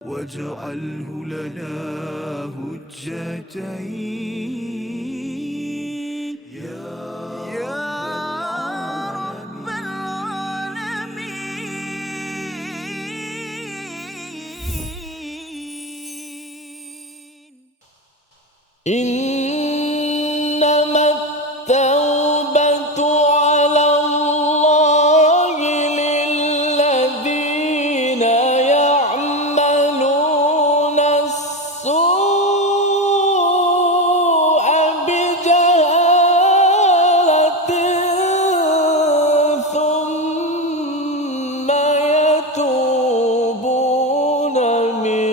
واجعله لنا هجتين يا رب العالمين. إنما التوبة على الله للذين يعملون السوء بجهالة ثم يتوبون من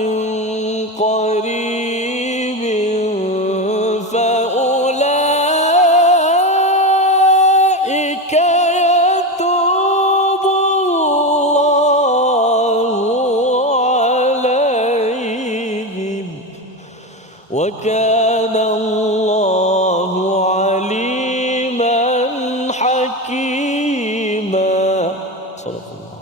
قريب فأولئك يتوب الله عليهم وكان الله عليما حكيما. صدق الله.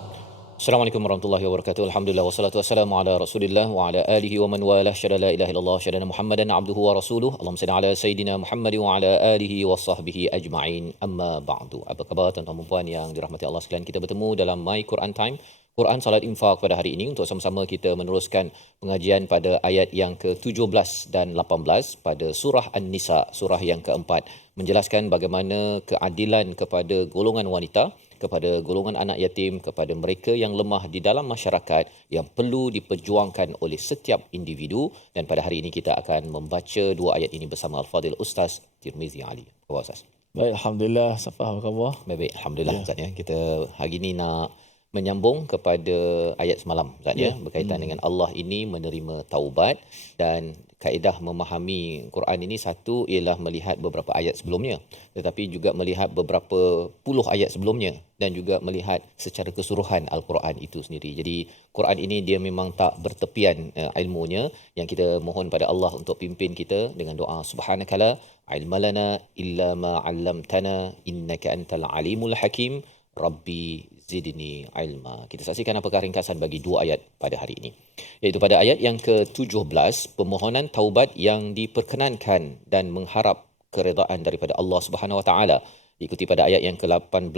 Assalamualaikum warahmatullahi wabarakatuh. Alhamdulillah wassalatu wassalamu ala Rasulillah wa ala alihi wa man walah. Syada la ilaha illallah, syada Muhammadan abduhu wa rasuluh. Allahumma salli ala sayidina Muhammad wa ala alihi wa sahbihi ajma'in. Amma ba'du. Apa khabar tuan-tuan dan puan yang dirahmati Allah sekalian? Kita bertemu dalam My Quran Time, Quran Salat Infak pada hari ini untuk sama-sama kita meneruskan pengajian pada ayat yang ke-17 dan 18 pada surah An-Nisa, surah yang keempat, menjelaskan bagaimana keadilan kepada golongan wanita, kepada golongan anak yatim, kepada mereka yang lemah di dalam masyarakat yang perlu diperjuangkan oleh setiap individu. Dan pada hari ini kita akan membaca dua ayat ini bersama Al-Fadhil Ustaz Tirmizi Ali. Apa Ustaz? Baik, alhamdulillah. Safah khabar. Baik, alhamdulillah Ustaz ya. Kita hari ini nak menyambung kepada ayat semalam Ustaz ya, berkaitan dengan Allah ini menerima taubat. Dan kaedah memahami Quran ini, satu ialah melihat beberapa ayat sebelumnya, tetapi juga melihat beberapa puluh ayat sebelumnya, dan juga melihat secara keseluruhan Al-Quran itu sendiri. Jadi Quran ini dia memang tak bertepian ilmunya, yang kita mohon pada Allah untuk pimpin kita dengan doa subhanakala ilmalana illa ma 'allamtana innaka antal alimul hakim rabbi zidni ilma. Kita saksikan apakah ringkasan bagi dua ayat pada hari ini. Iaitu pada ayat yang ke-17, permohonan taubat yang diperkenankan dan mengharap keredaan daripada Allah Subhanahu Wa Taala. Ikuti pada ayat yang ke-18,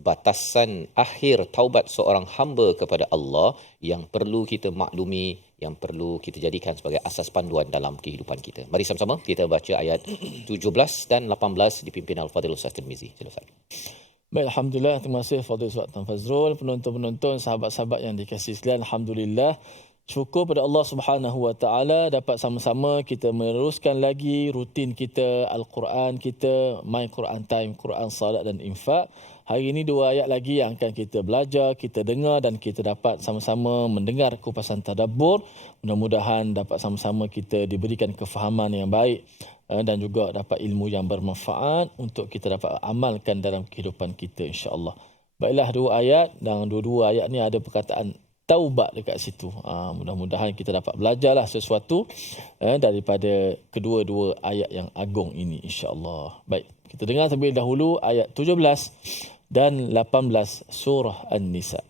batasan akhir taubat seorang hamba kepada Allah yang perlu kita maklumi, yang perlu kita jadikan sebagai asas panduan dalam kehidupan kita. Mari sama-sama kita baca ayat 17 dan 18 dipimpin Al-Fadhil Ustaz Tirmizi. Silakan. Baik, alhamdulillah. Terima kasih Fadil Ustaz Tan Fazrul, penonton-penonton, sahabat-sahabat yang dikasihi sekalian. Alhamdulillah. Syukur pada Allah Subhanahu Wa Taala dapat sama-sama kita meneruskan lagi rutin kita, Al-Quran kita, My Quran Time, Quran Salat dan Infak. Hari ini dua ayat lagi yang akan kita belajar, kita dengar dan kita dapat sama-sama mendengar kupasan tadabbur. Mudah-mudahan dapat sama-sama kita diberikan kefahaman yang baik dan juga dapat ilmu yang bermanfaat untuk kita dapat amalkan dalam kehidupan kita, insya-Allah. Baiklah, dua ayat, dan dua-dua ayat ni ada perkataan taubat dekat situ. Mudah-mudahan kita dapat belajarlah sesuatu daripada kedua-dua ayat yang agung ini, insya-Allah. Baik, kita dengar terlebih dahulu ayat 17 dan 18 surah An-Nisa.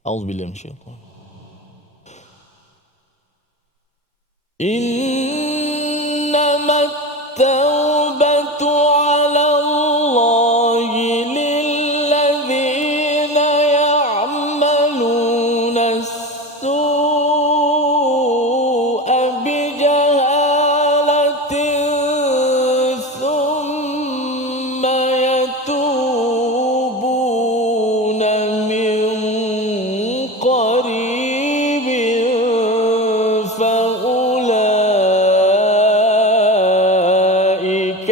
A'udzubillahi minasyaitanir. إنما التوبة على الله للذين يعملون السوء بجهالة ثم يتوبون من قريب فأولئك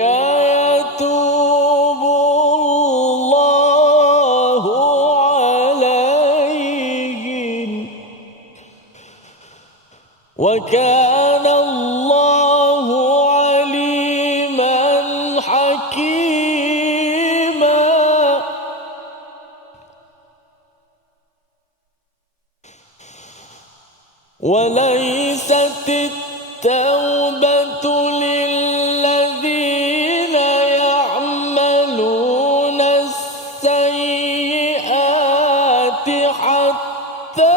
يتوب الله عليهم وكان الله عليما حكيما. وليست التوبة للذين يعملون السيئات حتى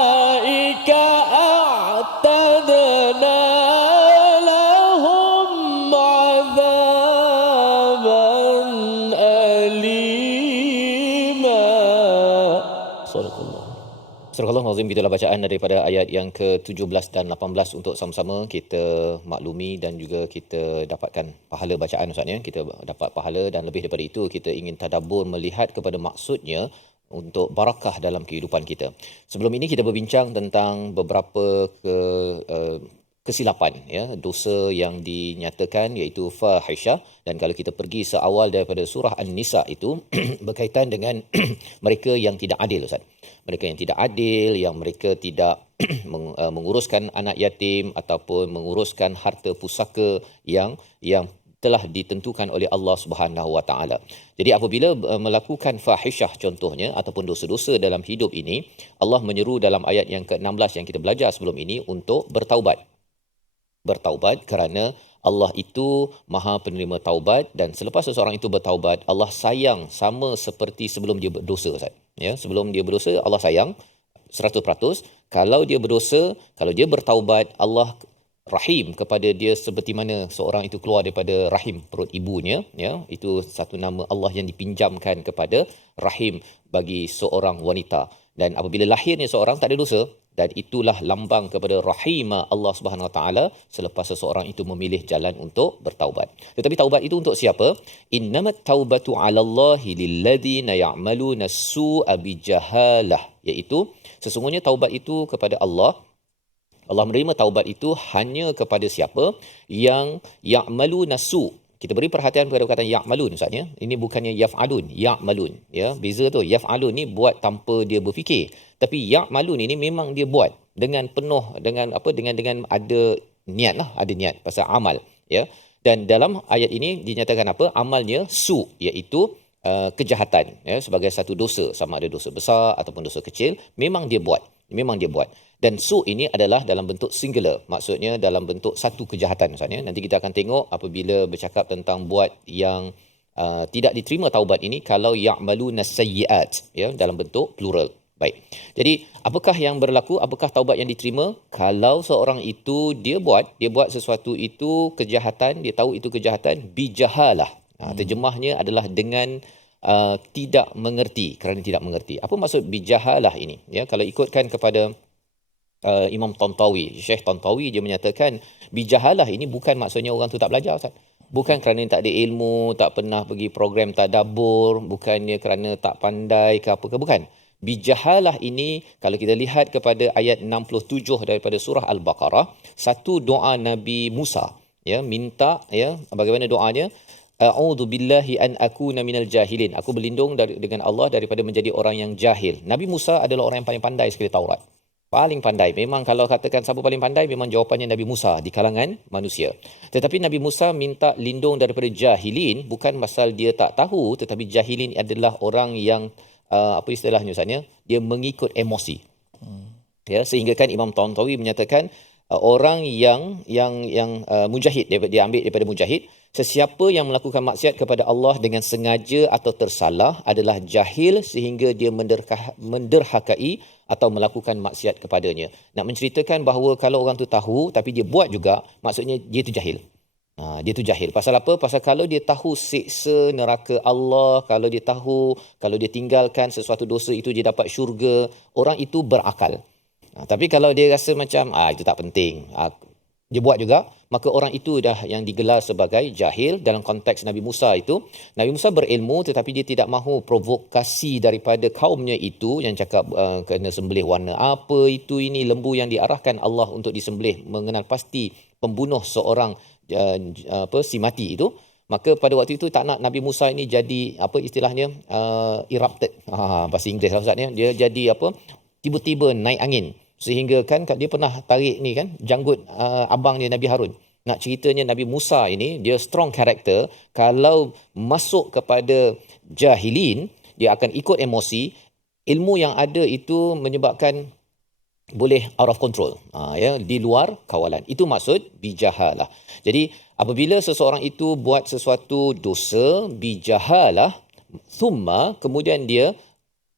أولئك أعتدنا لهم عذابا أليما. صدق الله. Surah Al-Azim, itulah bacaan daripada ayat yang ke-17 dan 18 untuk sama-sama kita maklumi dan juga kita dapatkan pahala bacaan Ustaz ya. Kita dapat pahala dan lebih daripada itu kita ingin tadabbur melihat kepada maksudnya untuk barakah dalam kehidupan kita. Sebelum ini kita berbincang tentang beberapa kesilapan ya, dosa yang dinyatakan iaitu fahisyah, dan kalau kita pergi seawal daripada surah An-Nisa itu berkaitan dengan mereka yang tidak adil Ustaz. Mereka yang tidak adil, yang mereka tidak menguruskan anak yatim ataupun menguruskan harta pusaka yang telah ditentukan oleh Allah Subhanahu Wa Taala. Jadi apabila melakukan fahisyah contohnya ataupun dosa-dosa dalam hidup ini, Allah menyeru dalam ayat yang ke-16 yang kita belajar sebelum ini untuk bertaubat. Bertaubat kerana Allah itu Maha penerima taubat, dan selepas seseorang itu bertaubat, Allah sayang sama seperti sebelum dia berdosa Ustaz. Ya, sebelum dia berdosa Allah sayang 100%. Kalau dia berdosa, kalau dia bertaubat, Allah rahim kepada dia seperti mana seorang itu keluar daripada rahim perut ibunya, ya. Itu satu nama Allah yang dipinjamkan kepada rahim bagi seorang wanita. Dan apabila lahirnya seorang tak ada dosa, dan itulah lambang kepada rahimah Allah Subhanahu Wa Taala selepas seseorang itu memilih jalan untuk bertaubat. Tetapi taubat itu untuk siapa? Innamat taubatu 'alallahi lilladzina ya'maluna as-su'a bijahalah, iaitu sesungguhnya taubat itu kepada Allah. Allah menerima taubat itu hanya kepada siapa yang ya'maluna as-su'. Kita beri perhatian pada perkataan ya'malun Ustaz ya. Ini bukannya yaf'alun, ya'malun ya. Beza tu, yaf'alun ni buat tanpa dia berfikir. Tapi ya'malun ini memang dia buat dengan penuh, dengan ada niat lah, ada niat pasal amal ya. Dan dalam ayat ini dinyatakan apa? Amalnya su, iaitu kejahatan ya, sebagai satu dosa, sama ada dosa besar ataupun dosa kecil, memang dia buat. Dan su ini adalah dalam bentuk singular, maksudnya dalam bentuk satu kejahatan maksudnya. Nanti kita akan tengok apabila bercakap tentang buat yang tidak diterima taubat ini, kalau ya'maluna sayyi'at ya, dalam bentuk plural. Baik. Jadi apakah yang berlaku? Apakah taubat yang diterima? Kalau seorang itu dia buat sesuatu itu kejahatan, dia tahu itu kejahatan bijahalah. Terjemahnya adalah dengan tidak mengerti, kerana tidak mengerti. Apa maksud bijahalah ini? Ya, kalau ikutkan kepada Imam Tantawi, Syekh Tantawi, dia menyatakan bijahalah ini bukan maksudnya orang tu tak belajar Ustaz. Bukan kerana tak ada ilmu, tak pernah pergi program tadabbur, bukannya kerana tak pandai ke apa ke, bukan. Bijahalah ini kalau kita lihat kepada ayat 67 daripada surah Al-Baqarah, satu doa Nabi Musa ya, minta ya, bagaimana doanya? A'udzu billahi an akuna minal jahilin. Aku berlindung dengan Allah daripada menjadi orang yang jahil. Nabi Musa adalah orang yang paling pandai sekali Taurat. Paling pandai. Memang kalau katakan siapa paling pandai, memang jawapannya Nabi Musa di kalangan manusia. Tetapi Nabi Musa minta lindung daripada jahilin, bukan pasal dia tak tahu, tetapi jahilin adalah orang yang apa istilahnya Ustaz ya, dia mengikut emosi. Ya, sehingga kan Imam Tantawi menyatakan orang yang mujahid, dia ambil daripada mujahid, sesiapa yang melakukan maksiat kepada Allah dengan sengaja atau tersalah adalah jahil sehingga dia menderhakai atau melakukan maksiat kepadanya. Nak menceritakan bahawa kalau orang tu tahu tapi dia buat juga, maksudnya dia tu jahil. Dia tu jahil. Pasal apa? Pasal kalau dia tahu siksa neraka Allah, kalau dia tahu kalau dia tinggalkan sesuatu dosa itu dia dapat syurga, orang itu berakal. Tapi kalau dia rasa macam itu tak penting, dia buat juga, maka orang itu dah yang digelar sebagai jahil. Dalam konteks Nabi Musa itu, Nabi Musa berilmu tetapi dia tidak mahu provokasi daripada kaumnya itu yang cakap kena sembelih warna apa itu, ini lembu yang diarahkan Allah untuk disembelih, mengenal pasti pembunuh seorang si mati itu. Maka pada waktu itu tak nak Nabi Musa ini jadi apa istilahnya erupted, bahasa Inggeris lah Ustaz ya, dia jadi apa, tiba-tiba naik angin, sehingga kan dia pernah tarik ni kan janggut abang dia Nabi Harun. Nak ceritanya Nabi Musa ini dia strong character, kalau masuk kepada jahilin dia akan ikut emosi, ilmu yang ada itu menyebabkan boleh out of control, ya, di luar kawalan. Itu maksud bijahalah. Jadi apabila seseorang itu buat sesuatu dosa bijahalah, Thumma, kemudian dia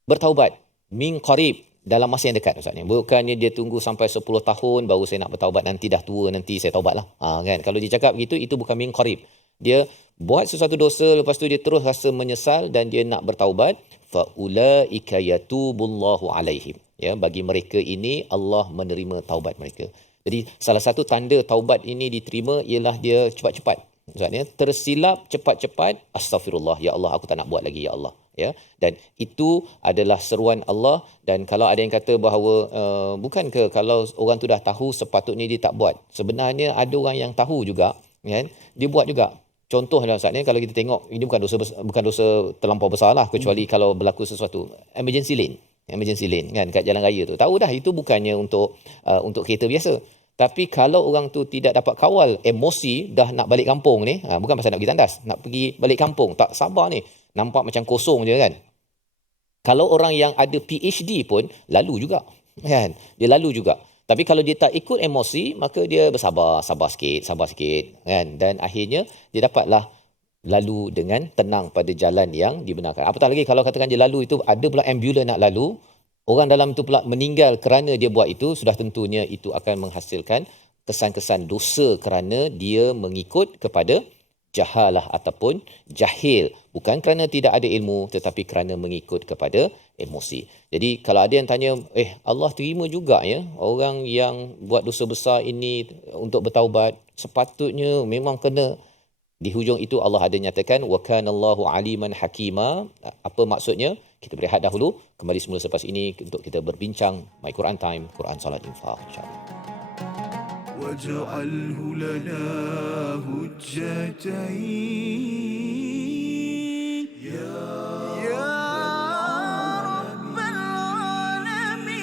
bertaubat min qarib, dalam masa yang dekat Ustaz ni. Bukannya dia tunggu sampai 10 tahun baru saya nak bertaubat, nanti dah tua nanti saya taubatlah. Kan, kalau dia cakap begitu itu bukan min qarib. Dia buat sesuatu dosa lepas tu dia terus rasa menyesal dan dia nak bertaubat, fa ulaika yatubullahu alaihim. Ya, bagi mereka ini Allah menerima taubat mereka. Jadi salah satu tanda taubat ini diterima ialah dia cepat-cepat. Maksudnya tersilap cepat-cepat, astagfirullah, ya Allah aku tak nak buat lagi ya Allah. Ya, dan itu adalah seruan Allah. Dan kalau ada yang kata bahawa bukan ke kalau orang tu dah tahu sepatutnya dia tak buat, sebenarnya ada orang yang tahu juga, kan, dia buat juga. Contohnya Ustaz ni, kalau kita tengok ini bukan dosa terlampau besar lah, kecuali kalau berlaku sesuatu emergency lane kan kat jalan raya tu, tahu dah itu bukannya untuk kereta biasa. Tapi kalau orang tu tidak dapat kawal emosi, dah nak balik kampung ni, bukan pasal nak pergi tandas, nak pergi balik kampung, tak sabar ni, nampak macam kosong je kan. Kalau orang yang ada PhD pun lalu juga, kan, dia lalu juga. Tapi kalau dia tak ikut emosi, maka dia sabar sikit kan, dan akhirnya dia dapatlah lalu dengan tenang pada jalan yang dibenarkan. Apatah lagi kalau katakan dia lalu itu ada pula ambulan nak lalu, orang dalam itu pula meninggal kerana dia buat itu, sudah tentunya itu akan menghasilkan kesan-kesan dosa kerana dia mengikut kepada jahalah ataupun jahil, bukan kerana tidak ada ilmu tetapi kerana mengikut kepada emosi. Jadi kalau ada yang tanya, Allah terima juga ya orang yang buat dosa besar ini untuk bertaubat, sepatutnya memang kena. Di hujung itu Allah ada nyatakan wa kanallahu aliman hakima. Apa maksudnya? Kita berehat dahulu, kembali semula selepas ini untuk kita berbincang My Quran Time, Quran Salat Infaq, insya-Allah. واجعله لنا هجتين يا رب العالمين.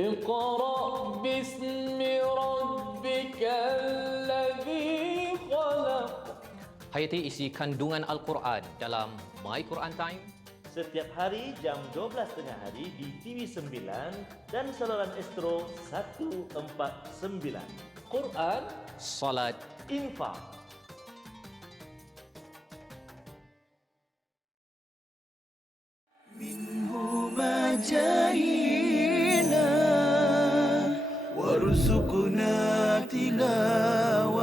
اقرأ باسم ربك الذي خلق. Hayati isi kandungan Al-Quran dalam My Quran Time. Setiap hari jam 12.30 hari di TV9 dan saluran Astro 149. Quran, Salat, Infaq. منهما جاهينا وارزقنا تلاوته.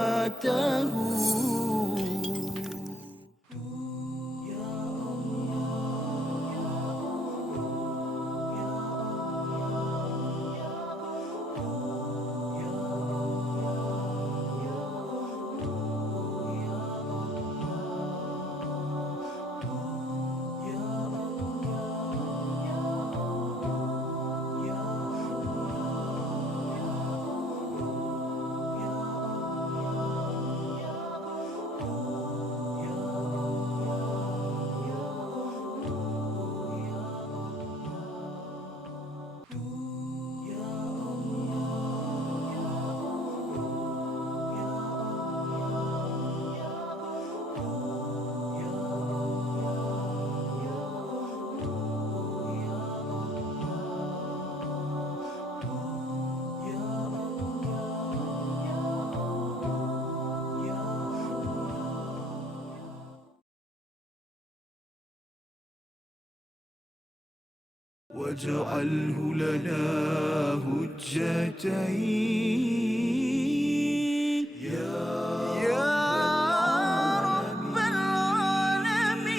واجعله لنا هجتين يا رب العالمين.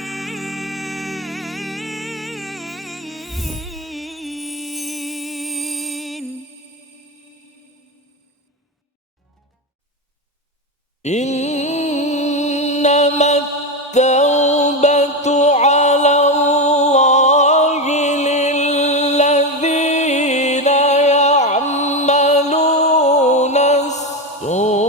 إنما التوبة على الله للذين يعملون السوء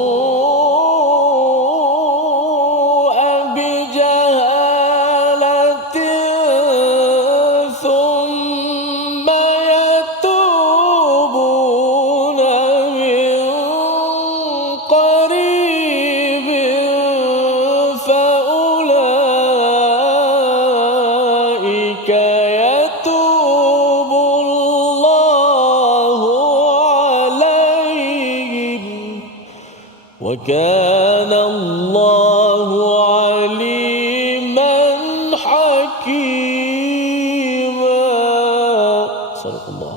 قريب فأولئك يتوب الله عليهم وكان الله عليما حكيما. صدق الله.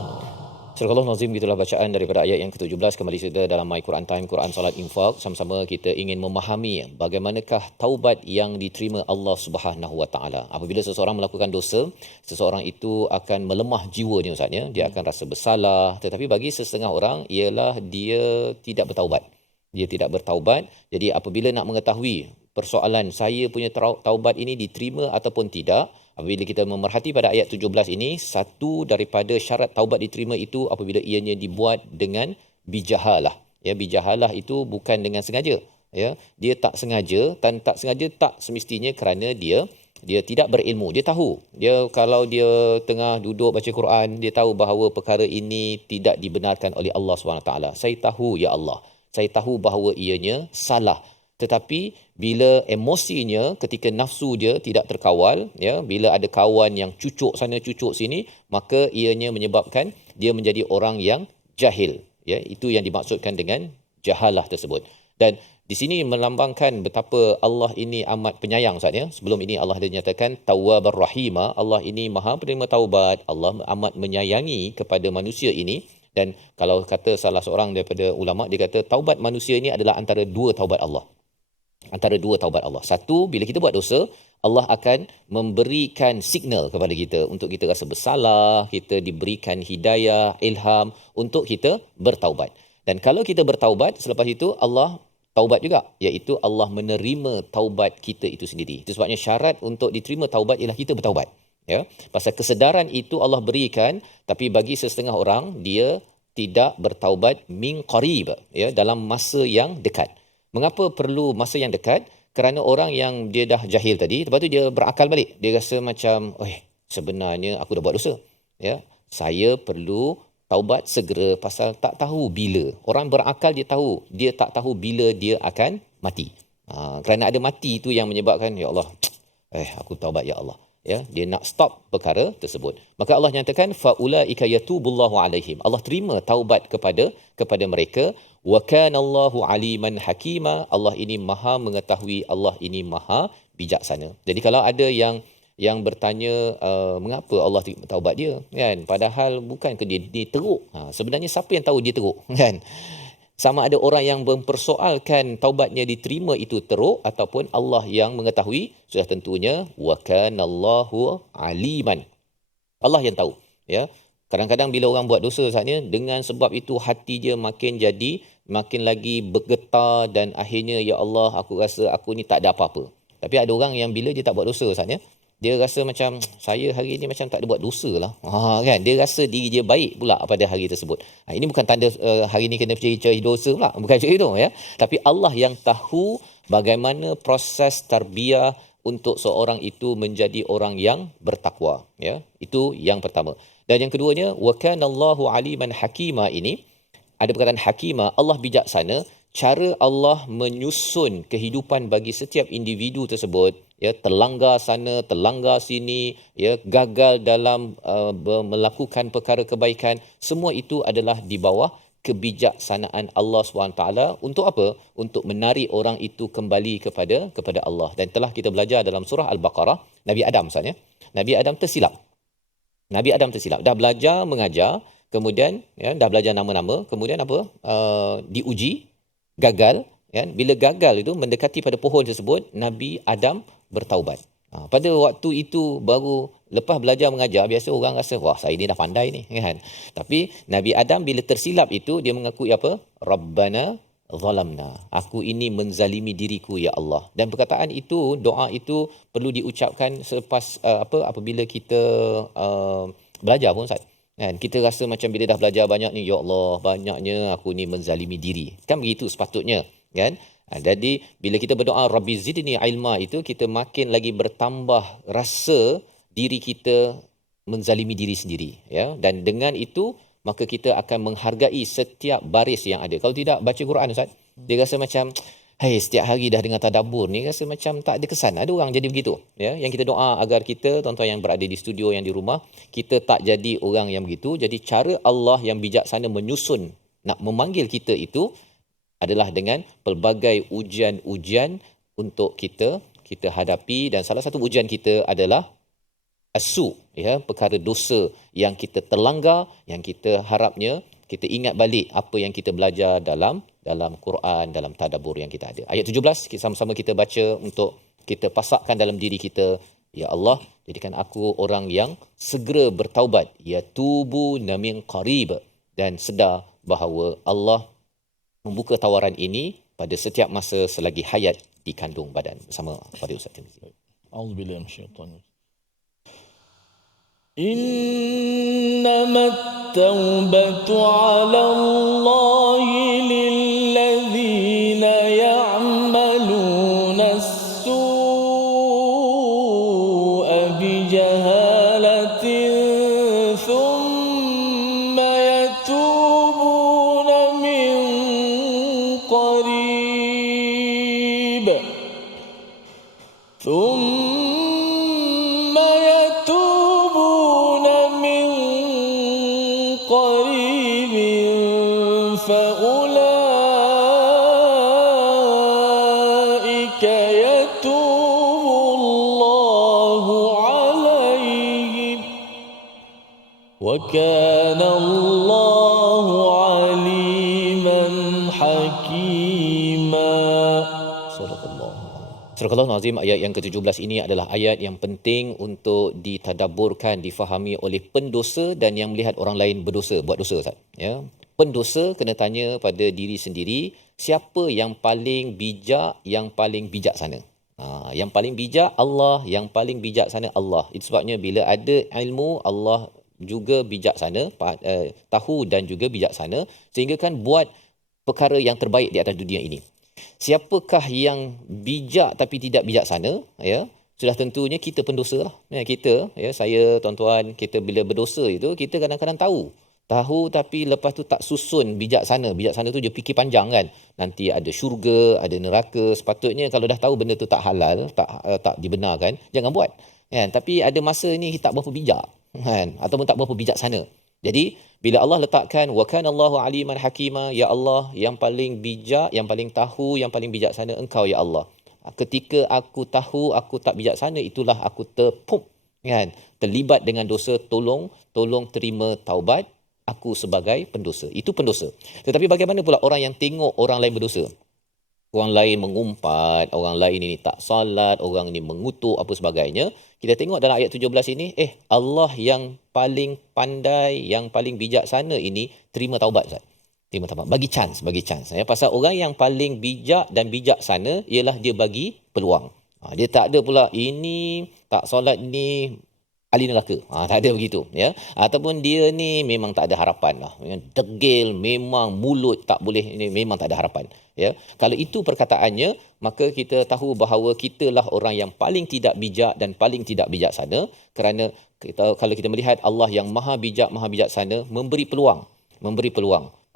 Surah Al-Nazim, gitulah bacaan daripada ayat yang ke-17. Kembali kita dalam My Quran Time, Quran Salat Infak. Sama-sama kita ingin memahami bagaimanakah taubat yang diterima Allah Subhanahu Wa Taala. Apabila seseorang melakukan dosa, seseorang itu akan melemah jiwanya, Ustaz ya. Dia akan rasa bersalah. Tetapi bagi setengah orang ialah dia tidak bertaubat. Dia tidak bertaubat. Jadi apabila nak mengetahui persoalan saya punya taubat ini diterima ataupun tidak, apabila kita memerhati pada ayat 17 ini, satu daripada syarat taubat diterima itu apabila ianya dibuat dengan bijahalah. Ya, bijahalah itu bukan dengan sengaja. Ya, dia tak sengaja, tak sengaja tak semestinya kerana dia tidak berilmu. Dia tahu. Dia kalau dia tengah duduk baca Quran, dia tahu bahawa perkara ini tidak dibenarkan oleh Allah SWT. Saya tahu ya Allah. Saya tahu bahawa ianya salah. Tetapi bila emosinya, ketika nafsu dia tidak terkawal, ya, bila ada kawan yang cucuk sana cucuk sini, maka ianya menyebabkan dia menjadi orang yang jahil. Ya, itu yang dimaksudkan dengan jahalah tersebut. Dan di sini melambangkan betapa Allah ini amat penyayang, Ustaz ya. Sebelum ini Allah dinyatakan Tawwabar Rahimah, Allah ini Maha penerima taubat, Allah amat menyayangi kepada manusia ini. Dan kalau kata salah seorang daripada ulama, dia kata taubat manusia ini adalah antara dua taubat Allah. Antara dua taubat Allah. Satu, bila kita buat dosa, Allah akan memberikan signal kepada kita untuk kita rasa bersalah, kita diberikan hidayah, ilham untuk kita bertaubat. Dan kalau kita bertaubat, selepas itu Allah taubat juga, iaitu Allah menerima taubat kita itu sendiri. Itu sebabnya syarat untuk diterima taubat ialah kita bertaubat. Ya, pasal kesedaran itu Allah berikan, tapi bagi setengah orang dia tidak bertaubat min qarib, ya, dalam masa yang dekat. Mengapa perlu masa yang dekat? Kerana orang yang dia dah jahil tadi, lepas tu dia berakal balik. Dia rasa macam, sebenarnya aku dah buat dosa. Ya, saya perlu taubat segera pasal tak tahu bila. Orang berakal dia tahu, dia tak tahu bila dia akan mati. Kerana ada mati itu yang menyebabkan, ya Allah, aku taubat ya Allah. Ya, dia nak stop perkara tersebut. Maka Allah nyatakan faulaika yatubullahu alaihim. Allah terima taubat kepada mereka. Wa kanallahu aliman hakima. Allah ini Maha mengetahui, Allah ini Maha bijaksana. Jadi kalau ada yang bertanya mengapa Allah taubat dia, kan? Padahal bukan ke dia teruk. Sebenarnya siapa yang tahu dia teruk, kan? Sama ada orang yang mempersoalkan taubatnya diterima itu teruk ataupun Allah yang mengetahui, sudah tentunya wa kanallahu aliman. Allah yang tahu, ya. Kadang-kadang bila orang buat dosa sahaja, dengan sebab itu hati dia makin lagi bergetar dan akhirnya ya Allah, aku rasa aku ni tak ada apa-apa. Tapi ada orang yang bila dia tak buat dosa sahaja, dia rasa macam saya hari ni macam tak ada buat dosa lah. Kan? Dia rasa diri dia baik pula pada hari tersebut. Ini bukan tanda hari ni kena cari dosa pula. Bukan macam itu, ya. Tapi Allah yang tahu bagaimana proses tarbiyah untuk seorang itu menjadi orang yang bertakwa, ya. Itu yang pertama. Dan yang keduanya, wa kanallahu aliman hakima, ini ada perkataan hakima, Allah bijaksana. Cara Allah menyusun kehidupan bagi setiap individu tersebut, ya, terlanggar sana, terlanggar sini, ya, gagal dalam melakukan perkara kebaikan, semua itu adalah di bawah kebijaksanaan Allah SWT. Untuk apa? Untuk menarik orang itu kembali kepada Allah. Dan telah kita belajar dalam surah Al-Baqarah, Nabi Adam misalnya, Nabi Adam tersilap. Dah belajar mengajar, kemudian, ya, dah belajar nama-nama, kemudian apa? Diuji, gagal, kan? Bila gagal itu mendekati pada pohon tersebut, Nabi Adam bertaubat. Pada waktu itu baru lepas belajar mengajar, biasa orang rasa wah saya ni dah pandai ni, kan. Tapi Nabi Adam bila tersilap itu dia mengakui apa? Rabbana zalamna. Aku ini menzalimi diriku ya Allah. Dan perkataan itu, doa itu perlu diucapkan selepas apabila kita belajar pun, Ustaz. Kan, kita rasa macam bila dah belajar banyak ni, ya Allah, banyaknya aku ni menzalimi diri. Kan begitu sepatutnya, kan? Jadi bila kita berdoa Rabbi zidni ilma, itu kita makin lagi bertambah rasa diri kita menzalimi diri sendiri, ya. Dan dengan itu maka kita akan menghargai setiap baris yang ada. Kalau tidak baca Quran, Ustaz, Dia rasa macam setiap hari dah dengar tadabbur ni rasa macam tak ada kesan. Ada orang jadi begitu, ya. Yang kita doa agar kita, tuan-tuan yang berada di studio, yang di rumah, kita tak jadi orang yang begitu. Jadi cara Allah yang bijaksana menyusun nak memanggil kita itu adalah dengan pelbagai ujian-ujian untuk kita hadapi, dan salah satu ujian kita adalah asu, ya, perkara dosa yang kita terlanggar, yang kita harapnya kita ingat balik apa yang kita belajar dalam Quran, dalam tadabbur yang kita ada. Ayat 17 sama-sama kita baca untuk kita pasakkan dalam diri kita. Ya Allah, jadikan aku orang yang segera bertaubat, ya tubu min qarib, dan sedar bahawa Allah membuka tawaran ini pada setiap masa selagi hayat di kandung badan. Bersama Fadil Ustaz Tirmizi. A'udzubillahi minasyaitanir rajim. إنما التوبة على الله للذين يعملون السوء بجهالة ثم يتوبون من قريب فأولئك يتوب الله عليهم وكان الله عليما حكيما. صدق الله. Surah Al-Azim ayat yang ke-17 ini adalah ayat yang penting untuk ditadabburkan, difahami oleh pendosa dan yang melihat orang lain berdosa, buat dosa, Ustaz. Ya. Pendosa kena tanya pada diri sendiri, siapa yang paling bijak, yang paling bijaksana? Yang paling bijak Allah, yang paling bijaksana Allah. Itu sebabnya bila ada ilmu, Allah juga bijaksana, tahu dan juga bijaksana, sehingga kan buat perkara yang terbaik di atas dunia ini. Siapakah yang bijak tapi tidak bijaksana, ya, sudah tentunya kita pendosa lah. Ya, kita, ya, saya, tuan-tuan, kita bila berdosa itu kita kadang-kadang tahu tapi lepas tu tak susun bijaksana. Bijaksana tu je fikir panjang kan, nanti ada syurga, ada neraka. Sepatutnya kalau dah tahu benda tu tak halal, tak dibenarkan, jangan buat kan. Tapi ada masa ni tak berapa bijak kan, ataupun tak berapa bijaksana. Jadi bila Allah letakkan wa kana Allahu aliman hakima, ya Allah yang paling bijak, yang paling tahu, yang paling bijaksana engkau ya Allah. Ketika aku tahu aku tak bijaksana, itulah aku terlibat dengan dosa, tolong terima taubat aku sebagai pendosa. Itu pendosa. Tetapi bagaimana pula orang yang tengok orang lain berdosa? Orang lain mengumpat, orang lain ini tak salat, orang ini mengutuk apa sebagainya. Kita tengok dalam ayat 17 ini, Allah yang paling pandai, yang paling bijaksana ini terima taubat, Ustaz. Terima taubat. Bagi chance. Ya, pasal orang yang paling bijak dan bijaksana ialah dia bagi peluang. Dia tak ada pula ini tak solat ni ahli neraka. Tak ada begitu, ya. Ataupun dia ni memang tak ada harapan lah. Degil, memang mulut tak boleh, ini memang tak ada harapan, ya. Kalau itu perkataannya, maka kita tahu bahawa kitalah orang yang paling tidak bijak dan paling tidak bijaksana, kerana kalau kita melihat Allah yang maha bijak, maha bijaksana memberi peluang.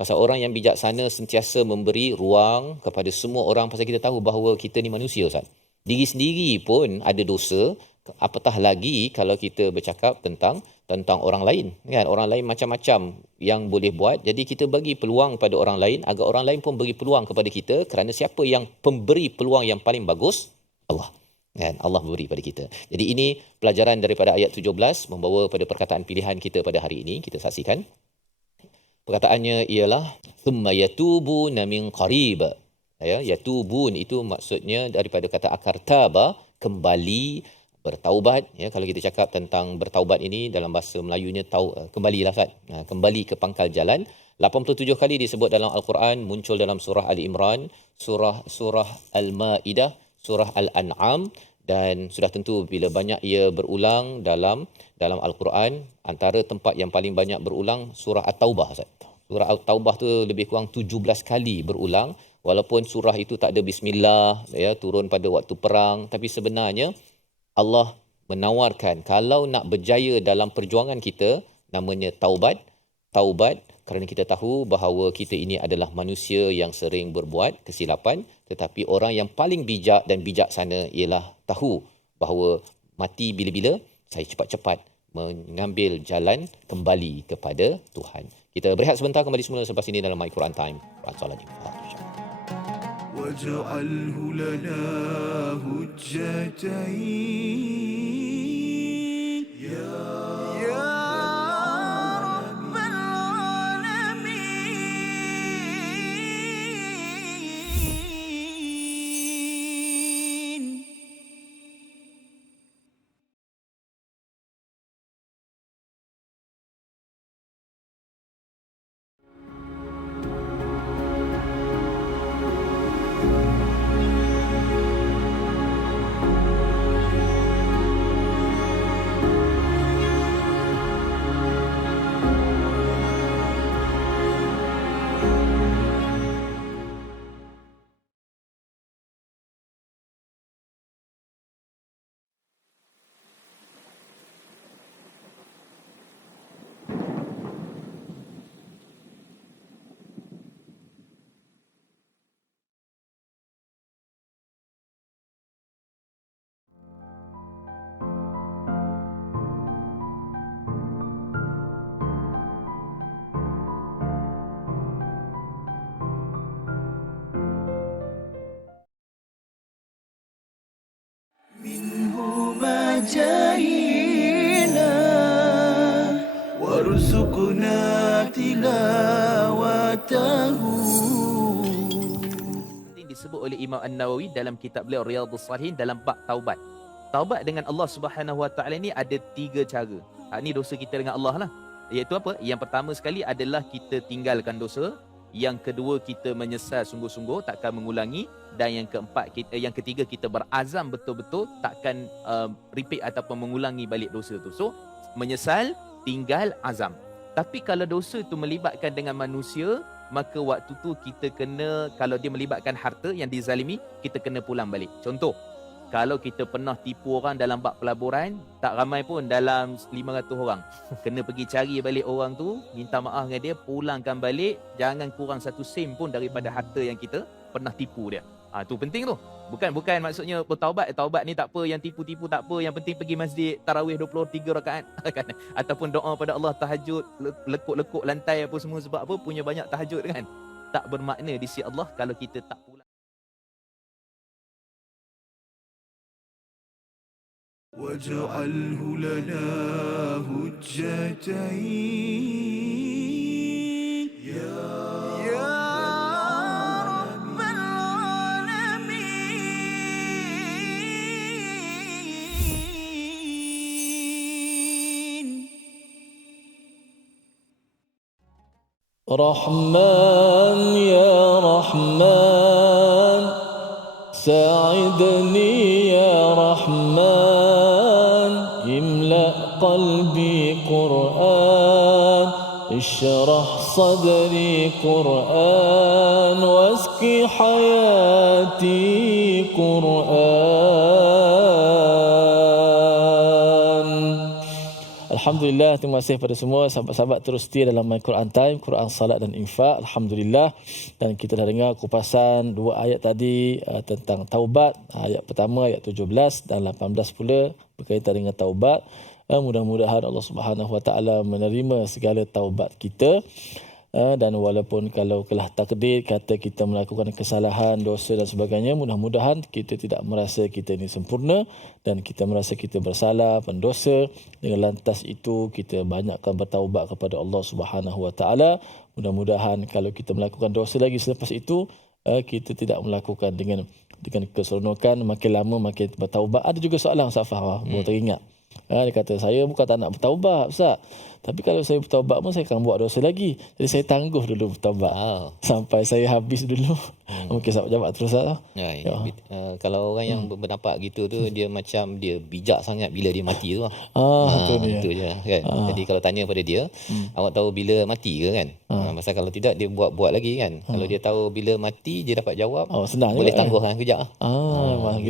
Pasal orang yang bijaksana sentiasa memberi ruang kepada semua orang, pasal kita tahu bahawa kita ni manusia, Ustaz. Diri sendiri pun ada dosa, apatah lagi kalau kita bercakap tentang orang lain, kan? Orang lain macam-macam yang boleh buat. Jadi kita bagi peluang pada orang lain agar orang lain pun beri peluang kepada kita, kerana siapa yang pemberi peluang yang paling bagus? Allah. Kan? Allah beri pada kita. Jadi ini pelajaran daripada ayat 17 membawa pada perkataan pilihan kita pada hari ini. Kita saksikan. Perkataannya ialah thumma yatubuna min qarib. Ya, yatubun itu maksudnya daripada kata akar taba, kembali, bertaubat. Ya, kalau kita cakap tentang bertaubat ini dalam bahasa Melayunya kembalilah, Ustaz. Kembali ke pangkal jalan. 87 kali disebut dalam Al-Quran, muncul dalam surah Ali Imran, surah Al-Maidah, surah Al-An'am, dan sudah tentu bila banyak ia berulang dalam Al-Quran, antara tempat yang paling banyak berulang surah At-Taubah, Ustaz. Surah At-Taubah tu lebih kurang 17 kali berulang, walaupun surah itu tak ada bismillah, ya, turun pada waktu perang, tapi sebenarnya Allah menawarkan kalau nak berjaya dalam perjuangan kita, namanya taubat, kerana kita tahu bahawa kita ini adalah manusia yang sering berbuat kesilapan, tetapi orang yang paling bijak dan bijaksana ialah tahu bahawa mati bila-bila, saya cepat-cepat mengambil jalan kembali kepada Tuhan. Kita berehat sebentar, kembali semula selepas ini dalam My Quran Time. Quran واجعله لنا هجتين يا رب العالمين. منهما جاهينا وارزقنا تلاوته. Disebut oleh Imam An-Nawawi dalam kitab beliau Riyadhus Shalihin dalam bab taubat. Taubat dengan Allah Subhanahu Wa Taala ni ada 3 cara. Ni dosa kita dengan Allah lah. Iaitu apa? Yang pertama sekali adalah kita tinggalkan dosa. Yang kedua, kita menyesal sungguh-sungguh, takkan mengulangi. Dan yang ketiga, kita berazam betul-betul takkan repeat ataupun mengulangi balik dosa tu. So, menyesal, tinggal, azam. Tapi kalau dosa tu melibatkan dengan manusia, maka waktu tu kita kena, kalau dia melibatkan harta yang dizalimi, kita kena pulang balik. Contoh, kalau kita pernah tipu orang dalam bab pelaburan, tak ramai pun, dalam 500 orang. Kena pergi cari balik orang tu, minta maaf dengan dia, pulangkan balik, jangan kurang 1 sen pun daripada harta yang kita pernah tipu dia. Tu penting tu. Bukan maksudnya bertaubat. Taubat ni tak apa, yang tipu-tipu tak apa, yang penting pergi masjid tarawih 23 rakaat kan. Ataupun doa pada Allah tahajud, lekuk-lekuk lantai apa semua, sebab apa? Punya banyak tahajud kan. Tak bermakna di sisi Allah kalau kita tak pulang. واجعله لنا هجتين يا رب العالمين. رحمن يا رحمن ساعدني يا رحمن املأ قلبي قرآن اشرح صدري قرآن واسقي حياتي قرآن. Alhamdulillah, terima kasih pada semua sahabat-sahabat terus setia dalam My Quran Time, Quran, Salat dan Infak. Alhamdulillah. Dan kita dah dengar kupasan 2 ayat tadi tentang taubat. Ayat pertama, ayat 17 dan 18 pula berkaitan dengan taubat. Mudah-mudahan Allah Subhanahu Wa Taala menerima segala taubat kita. Dan walaupun kalau telah takdir kata kita melakukan kesalahan, dosa dan sebagainya, mudah-mudahan kita tidak merasa kita ini sempurna dan kita merasa kita bersalah, pendosa. Dengan lantas itu kita banyakkan bertaubat kepada Allah Subhanahu Wa Taala. Mudah-mudahan kalau kita melakukan dosa lagi selepas itu, kita tidak melakukan dengan keseronokan, makin lama makin bertaubat. Ada juga soalan Ustaz Fah, baru teringat. Dia kata, saya bukan tak nak bertaubat Ustaz, tapi kalau saya bertaubat pun saya akan buat dosa lagi. Jadi saya tangguh dulu bertaubat sampai saya habis dulu. Mungkin sahabat-sahabat terus lah. Kalau orang yang berpendapat gitu tu, dia macam dia bijak sangat bila dia mati tu lah. Itu je kan. Jadi kalau tanya pada dia, awak tahu bila mati ke kan? Pasal kalau tidak dia buat lagi kan. Kalau dia tahu bila mati, dia dapat jawab, senang boleh juga, tangguh kan kejap.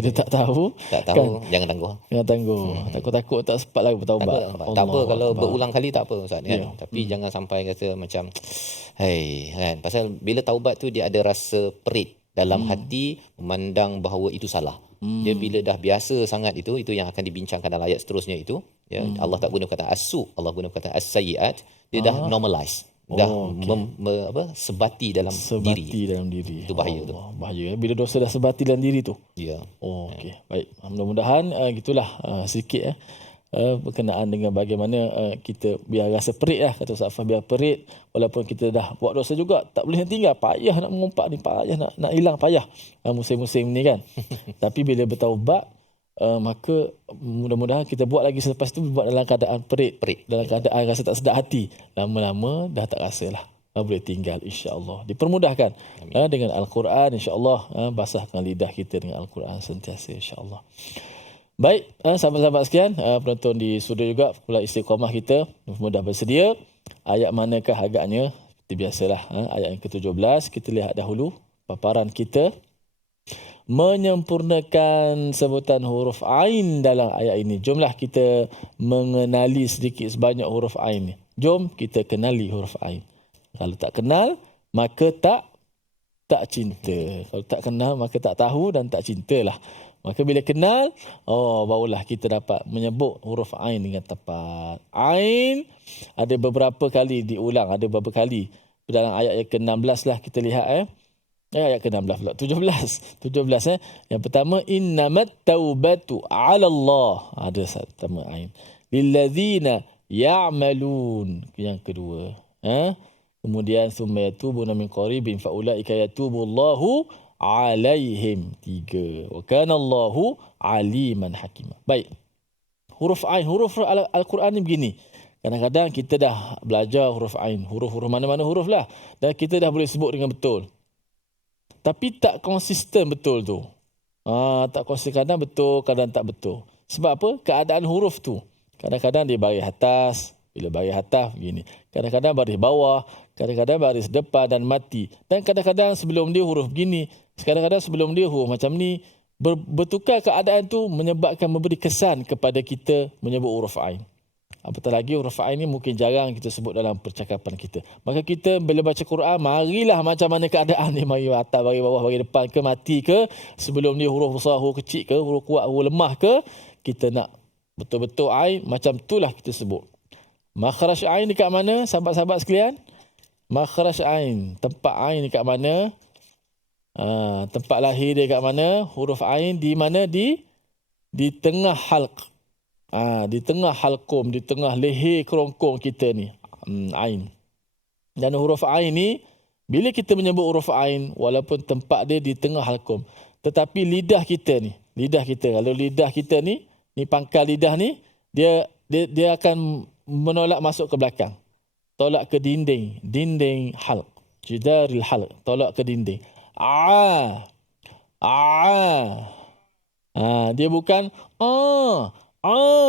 Kita tak tahu kan? Jangan tangguh. Jangan tangguh. Takut-takut takut tak sempat lagi bertaubat. Tak apa kalau Akbar. berulang kali tak apa Ustaz kan. Ya. Tapi jangan sampai kata macam kan. Pasal bila taubat tu dia ada rasa perit dalam hati memandang bahawa itu salah. Dia bila dah biasa sangat itu yang akan dibincangkan dalam ayat seterusnya itu, ya. Allah tak guna kata as-su, Allah guna kata as-sayyiat, dia dah normalize. Dah sebati dalam diri. Sebati dalam diri. Itu bahaya tu. Allah, bahaya. Bila dosa dah sebati dalam diri tu. Ya. Oh, okey. Baik. Mudah-mudahan gitulah sikit berkenaan dengan bagaimana kita biar rasa perit lah, kata Ustaz Fah, biar perit walaupun kita dah buat dosa juga, tak boleh tinggal, payah nak mengumpat ni, payah nak hilang, payah musim-musim ni kan. Tapi bila bertaubat, maka mudah-mudahan kita buat lagi selepas tu buat dalam keadaan perit. Dalam keadaan rasa tak sedap hati, lama-lama dah tak rasa lah, boleh tinggal, insya-Allah. Dipermudahkan dengan Al-Quran, insya-Allah, basahkan lidah kita dengan Al-Quran sentiasa, insya-Allah. Baik, sahabat-sahabat sekalian, penonton di studio juga, pula Istiqamah kita mudah bersedia. Ayat manakah agaknya? Seperti biasalah, ayat yang ke-17 kita lihat dahulu paparan kita. Menyempurnakan sebutan huruf Ain dalam ayat ini. Jomlah kita mengenali sedikit sebanyak huruf Ain ni. Jom kita kenali huruf Ain. Kalau tak kenal, maka tak cinta. Kalau tak kenal, maka tak tahu dan tak cintalah. Maka bila kenal, barulah kita dapat menyebut huruf Ain dengan tepat. Ain ada beberapa kali diulang, ada beberapa kali. Dalam ayat yang ke-16 lah kita lihat ayat ke-16 pula. 17 Yang pertama, innamat taubatu 'ala Allah. Ada sama Ain. Lillazina ya'malun. Yang kedua, kemudian summa yatubuna min qaribin faulaika yatubullahu alaihim. 3. Wa kana Allahu aliman hakima. Baik. Huruf Ain, huruf Al-Quran ni begini. Kadang-kadang kita dah belajar huruf Ain, huruf-huruf mana-mana huruf lah, dan kita dah boleh sebut dengan betul. Tapi tak konsisten betul tu. Tak konsisten, kadang betul, kadang tak betul. Sebab apa? Keadaan huruf tu. Kadang-kadang dia baris atas, bila baris atas begini. Kadang-kadang baris bawah, kadang-kadang baris depan dan mati. Dan kadang-kadang sebelum dia huruf begini, kadang-kadang sebelum dia huruf macam ni. Bertukar keadaan tu menyebabkan memberi kesan kepada kita menyebut huruf Ain. Apatah lagi huruf Ain ni mungkin jarang kita sebut dalam percakapan kita. Maka kita bila baca Quran, marilah macam mana keadaan ni. Mari atas, mari bawah, mari depan ke, mati ke, sebelum dia huruf besar, huruf kecil ke, huruf kuat, huruf lemah ke. Kita nak betul-betul Ain, macam itulah kita sebut. Makhraj Ain dekat mana, sahabat-sahabat sekalian? Makhraj Ain, tempat Ain dekat mana? Tempat lahir dia kat mana? Huruf Ain di mana? Di tengah halq. Di tengah halqum, di tengah leher kerongkong kita ni. Ain. Dan huruf Ain ni, bila kita menyebut huruf Ain, walaupun tempat dia di tengah halqum, tetapi lidah kita ni, kalau lidah kita ni pangkal lidah ni, dia akan menolak masuk ke belakang. Tolak ke dinding halq. Jidaril halq, tolak ke dinding. Dia bukan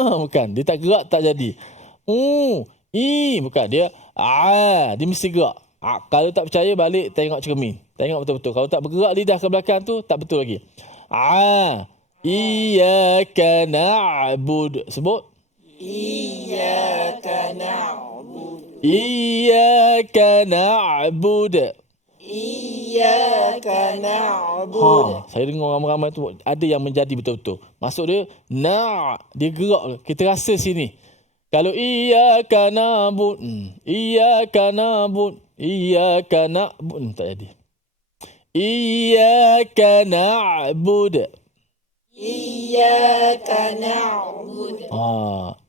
bukan, dia tak gerak, tak jadi. Bukan, dia dia mesti gerak. Kalau tak percaya, balik tengok cermin, tengok betul-betul. Kalau tak bergerak lidah ke belakang tu, tak betul lagi. Iyyaka na'bud. Sebut. Iyyaka na'bud. Iyyaka na'bud. Iyyaka na'bud. Saya dengar ramai-ramai tu ada yang menjadi betul-betul. Maksud dia dia gerak, kita rasa sini. Kalau iyyaka na'bud, iyyaka na'bud, iyyaka na'bud, tak jadi. Iyyaka na'bud. Iyyaka na'bud.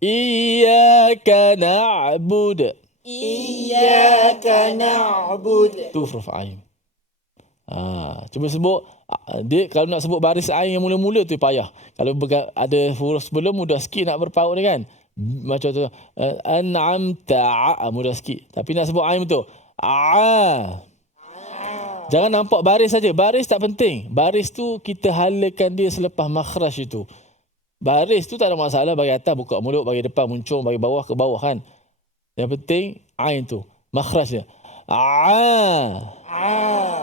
Iyyaka na'bud. Iyyaka na'bud. Tu huruf Ain. Cuba sebut. Dia kalau nak sebut baris Ain yang mula-mula tu payah. Kalau ada huruf sebelum, mudah sikit nak berpaut ni kan. Macam tu. An'amta, mudah sikit. Tapi nak sebut Ain betul. Jangan nampak baris saja. Baris tak penting. Baris tu kita halakan dia selepas makhraj itu. Baris tu tak ada masalah. Bagi atas buka mulut, bagi depan muncung, bagi bawah ke bawah kan. Yang penting Ain tu makhraj dia.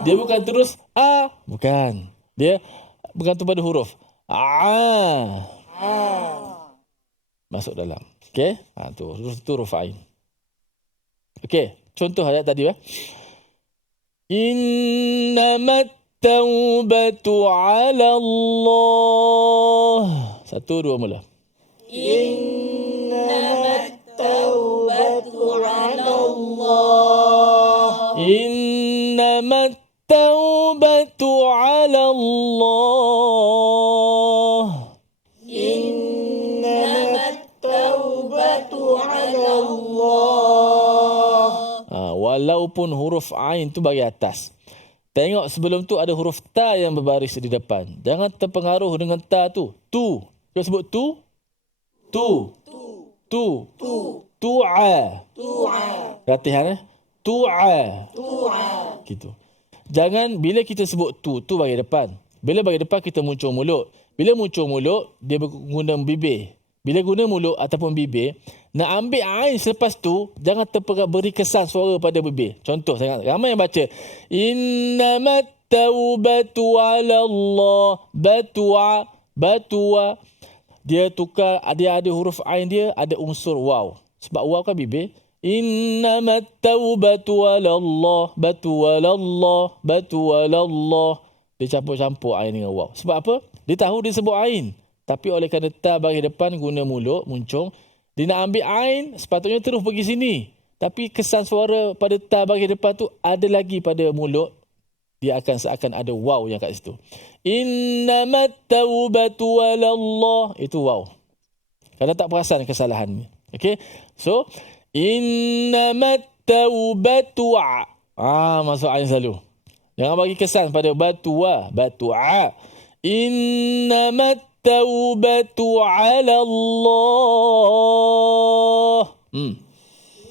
Dia bukan terus bukan. Dia bergantung pada huruf. masuk dalam. Okey? Tu huruf ain. Okey, contoh ayat tadi Innamat taubatu 'ala Allah. 1 2 mula. Innamat taubatu 'ala Allah. Innamat taubatu 'ala Allah. Innamat taubatu 'ala Allah. Walaupun huruf ain tu bagi atas. Tengok sebelum tu ada huruf ta yang berbaris di depan. Jangan terpengaruh dengan ta tu. Tu. Kita sebut tu. Tu. Tu. Tu'a. Latihan Tu'a. Gitu. Jangan bila kita sebut tu bagi depan. Bila bagi depan kita muncul mulut. Bila muncul mulut dia guna bibir. Bila guna mulut ataupun bibir, nak ambil ain selepas tu, jangan beri kesan suara pada bibir. Contoh, ramai yang baca. Innamat taubatu 'ala Allah. Batua. Dia tukar, dia ada huruf ain dia, ada unsur waw. Sebab waw kan bibir. Innamat taubatu 'ala Allah. Batu 'ala Allah. Dia campur-campur ain dengan waw. Sebab apa? Dia tahu dia sebut ain. Tapi oleh kerana ta bagi depan guna mulut, muncung, dia nak ambil ain, sepatutnya terus pergi sini. Tapi kesan suara pada ta bagi depan tu ada lagi pada mulut. Dia akan seakan ada waw yang kat situ. Innamat taubatu 'ala Allah. Itu waw. Kadang tak perasan kesalahan ni. Okey. So, innamat taubatu masuk ain selalu. Jangan bagi kesan pada batu'a. Innamat taubatu 'ala Allah.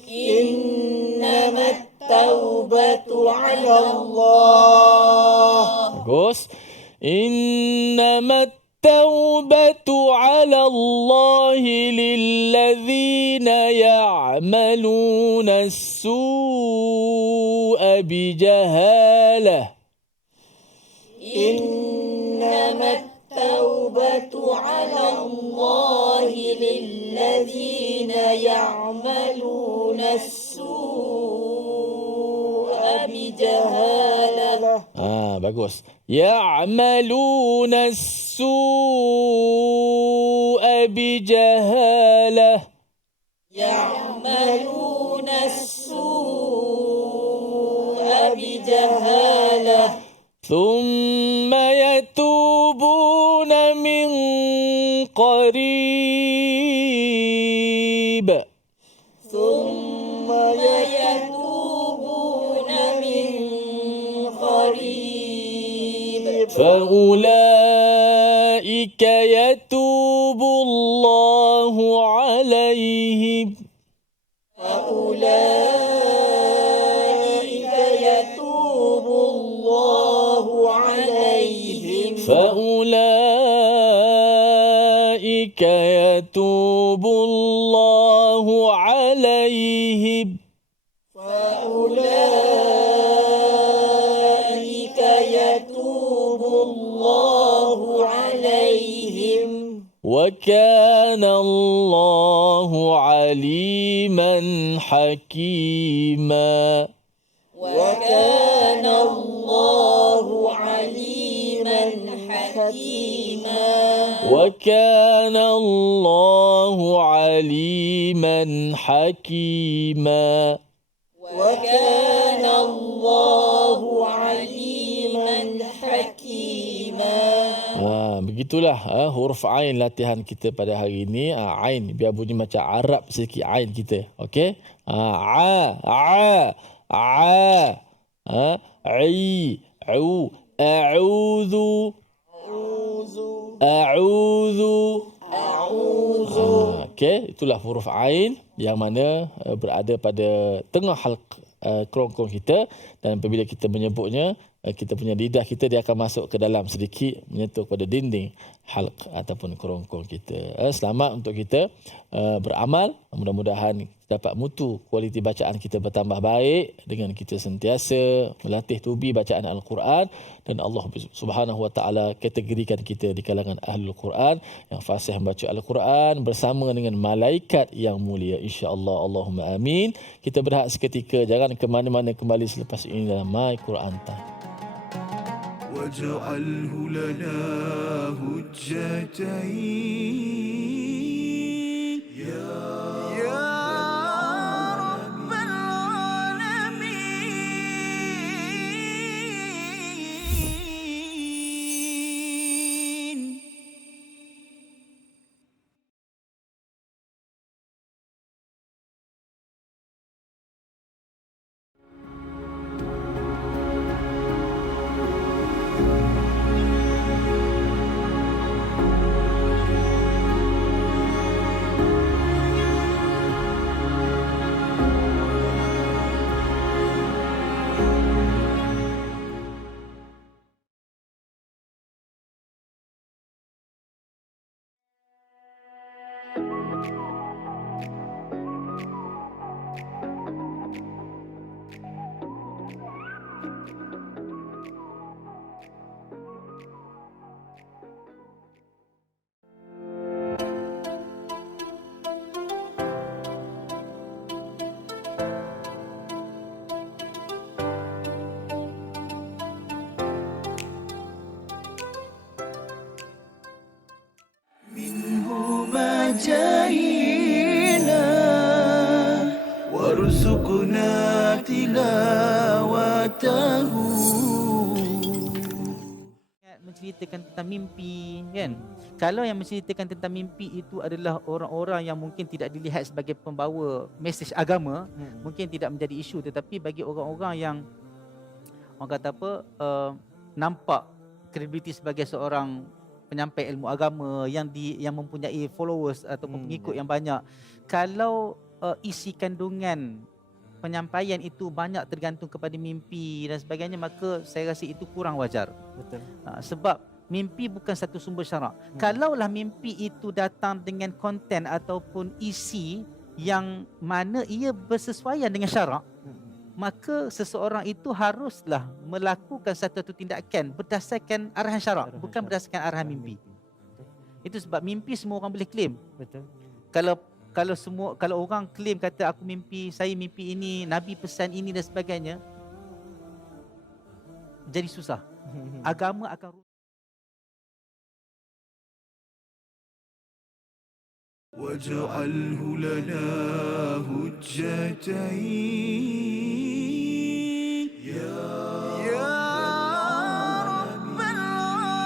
Innamat taubatu 'ala Allah. Bagus. Innamat taubatu 'ala Allah lilladzina ya'maluna as-su'a bijahalah. Innamat taubatu 'ala Allah lilladzina ya'maluna as-su'a bijahalah. Bagus. Ya'maluna as-su'a bijahalah. Ya'maluna as-su'a bijahalah. ثم يتوبون من قريب. ثم يتوبون من قريب. فأولئك يتوب الله عليهم. فأولئك يتوب الله عليهم. فأولئك يتوب الله عليهم. فأولئك يتوب الله عليهم. وكان الله عليما حكيما. وكان الله عليما حكيما. وكان الله عليما حكيما. وكان الله عليما حكيما. Begitulah huruf ain latihan kita pada hari ini. Ain biar bunyi macam Arab sikit ain kita. Okey? Ai, au, a'udhu, a'udhu. Okey, itulah huruf ain yang mana berada pada tengah kerongkong kita, dan apabila kita menyebutnya, kita punya lidah kita dia akan masuk ke dalam sedikit menyentuh pada dinding halq ataupun kerongkong kita. Selamat untuk kita beramal, mudah-mudahan dapat mutu kualiti bacaan kita bertambah baik dengan kita sentiasa melatih tubi bacaan Al-Quran, dan Allah Subhanahu Wa Taala kategorikan kita di kalangan Ahlul Quran yang fasih membaca Al-Quran bersama dengan malaikat yang mulia, insya-Allah. Allahumma amin. Kita berehat seketika, jangan ke mana-mana, kembali selepas ini dalam My Quran Time. واجعله لنا هجتين يا رب العالمين. جاهنا وارزقنا تلاوته. Menceritakan tentang mimpi, kan? Kalau yang menceritakan tentang mimpi itu adalah orang-orang yang mungkin tidak dilihat sebagai pembawa mesej agama, mungkin tidak menjadi isu, tetapi bagi orang-orang yang orang kata apa, nampak kredibiliti sebagai seorang penyampai ilmu agama yang mempunyai followers ataupun pengikut yang banyak, kalau isi kandungan penyampaian itu banyak tergantung kepada mimpi dan sebagainya, maka saya rasa itu kurang wajar. Betul. Sebab mimpi bukan satu sumber syarak. Kalaulah mimpi itu datang dengan konten ataupun isi yang mana ia bersesuaian dengan syarak, maka seseorang itu haruslah melakukan satu tindakan berdasarkan arahan syarak, bukan berdasarkan arahan mimpi. Itu sebab mimpi semua orang boleh claim. Betul. Kalau orang claim kata aku mimpi, saya mimpi ini, Nabi pesan ini dan sebagainya, jadi susah. Agama akan واجعله لنا هجتين يا رب العالمين.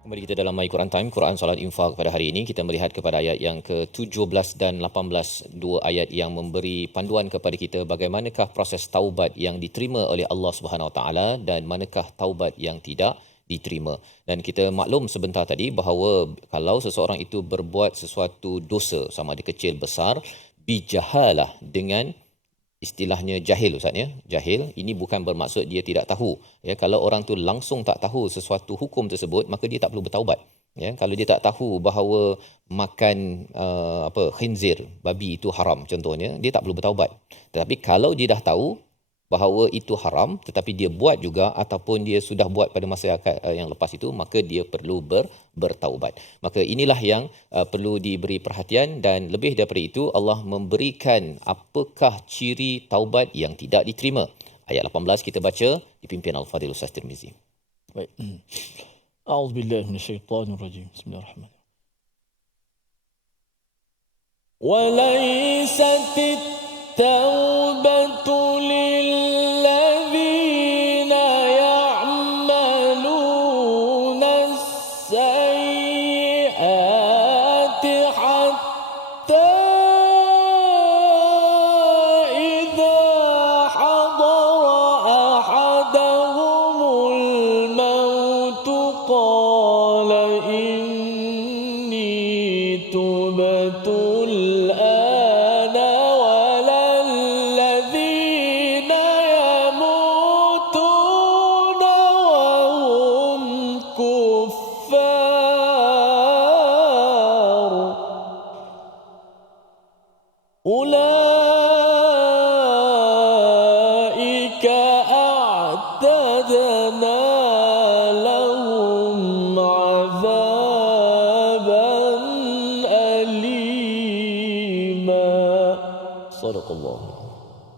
Kembali kita dalam My Quran Time, Quran Salat Infak pada hari ini. Kita melihat kepada ayat yang ke-17 dan 18, dua ayat yang memberi panduan kepada kita bagaimanakah proses taubat yang diterima oleh Allah Subhanahu Wa Taala dan manakah taubat yang tidak diterima. Dan kita maklum sebentar tadi bahawa kalau seseorang itu berbuat sesuatu dosa, sama ada kecil besar, bijahalah, dengan istilahnya jahil, Ustaz ya. Jahil ini bukan bermaksud dia tidak tahu. Ya, kalau orang tu langsung tak tahu sesuatu hukum tersebut, maka dia tak perlu bertaubat. Ya, kalau dia tak tahu bahawa makan khinzir, babi itu haram contohnya, dia tak perlu bertaubat. Tetapi kalau dia dah tahu bahawa itu haram tetapi dia buat juga ataupun dia sudah buat pada masa yang lepas itu, maka dia perlu bertaubat. Maka inilah yang perlu diberi perhatian, dan lebih daripada itu Allah memberikan apakah ciri taubat yang tidak diterima. Ayat 18 kita baca dipimpin Al-Fadhil Ustaz Tirmizi. Baik. A'udzubillahi minasyaitonirrajim. Bismillahirrahmanirrahim. وَلَيْسَتِ التَّوْبَةُ لِلَّذِينَ يَعْمَلُونَ السَّيِّئَاتِ حَتَّى إِذَا حَضَرَ أَحَدَهُمُ الْمَوْتُ قَالَ إِنِّي تُبْتُ الْآنَ وَلَا أولئك أعتدنا لهم عذابا أليما. صدق الله.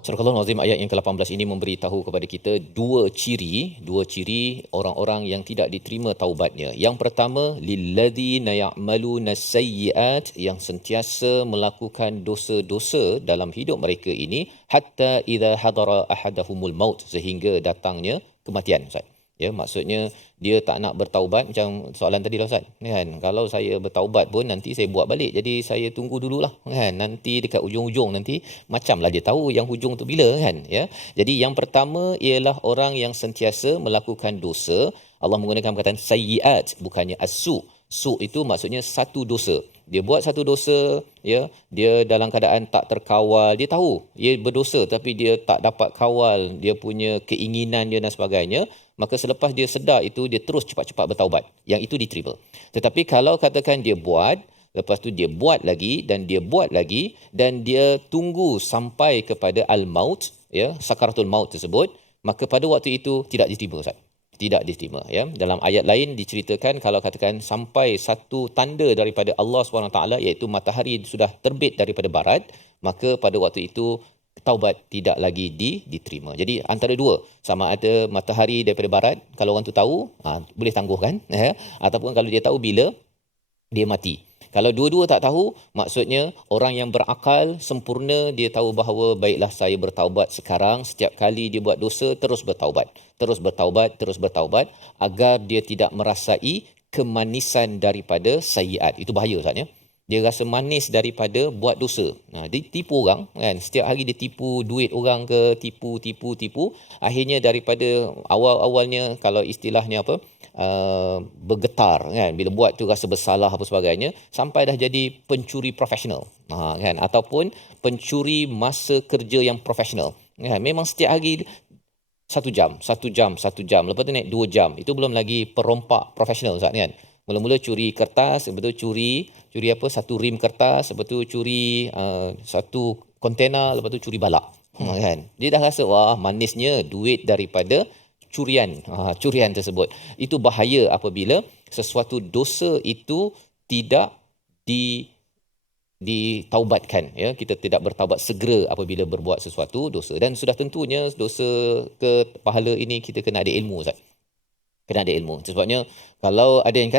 Surah Al-Azim ayat yang ke-18 ini memberitahu kepada kita dua ciri orang-orang yang tidak diterima taubatnya. Yang pertama, lilladzina ya'maluna sayyi'at, yang sentiasa melakukan dosa-dosa dalam hidup mereka ini, hatta idza hadara ahadahumul maut, sehingga datangnya kematian, Ustaz. Ya, maksudnya dia tak nak bertaubat, macam soalan tadi lah Ustaz, kan? Kalau saya bertaubat pun nanti saya buat balik, jadi saya tunggu dululah, kan? Nanti dekat ujung-ujung nanti macamlah dia tahu yang hujung tu bila, kan? Ya. Jadi yang pertama ialah orang yang sentiasa melakukan dosa. Allah menggunakan perkataan sayyiat, bukannya as-su. Su itu maksudnya satu dosa. Dia buat satu dosa, ya, dia dalam keadaan tak terkawal, dia tahu dia berdosa tapi dia tak dapat kawal dia punya keinginan dia dan sebagainya, maka selepas dia sedar itu dia terus cepat-cepat bertaubat. Yang itu diterima. Tetapi kalau katakan dia buat, lepas tu dia buat lagi dan dia buat lagi dan dia tunggu sampai kepada al-maut, ya, sakaratul maut tersebut, maka pada waktu itu tidak diterima, Ustaz. Tidak diterima, ya. Dalam ayat lain diceritakan kalau katakan sampai satu tanda daripada Allah SWT, iaitu matahari sudah terbit daripada barat, maka pada waktu itu taubat tidak lagi diterima. Jadi antara dua, sama ada matahari daripada barat, kalau orang tu tahu, boleh tangguhkan, ya, ataupun kalau dia tahu bila dia mati. Kalau dua-dua tak tahu, maksudnya orang yang berakal sempurna, dia tahu bahawa baiklah saya bertaubat sekarang, setiap kali dia buat dosa terus bertaubat, terus bertaubat agar dia tidak merasai kemanisan daripada sayyiat. Itu bahaya, Ustaz, ya. Dia rasa manis daripada buat dosa. Dia tipu orang, kan? Setiap hari dia tipu duit orang ke, tipu. Akhirnya daripada awal-awalnya, kalau istilahnya apa, bergetar, kan? Bila buat tu rasa bersalah apa sebagainya, sampai dah jadi pencuri profesional, kan? Ataupun pencuri masa kerja yang profesional, kan? Memang setiap hari 1 jam, lepas tu naik 2 jam. Itu belum lagi perompak profesional, Ustaz, kan? Mula-mula curi kertas, lepas tu curi apa, 1 rim kertas, lepas tu curi 1 kontena, lepas tu curi balak, kan? Dia dah rasa wah manisnya duit daripada curian tersebut. Itu bahaya apabila sesuatu dosa itu tidak ditaubatkan, ya. Kita tidak bertaubat segera apabila berbuat sesuatu dosa, dan sudah tentunya dosa ke pahala ini kita kena ada ilmu, Ustaz. Kena ada ilmu. Sebabnya kalau ada yang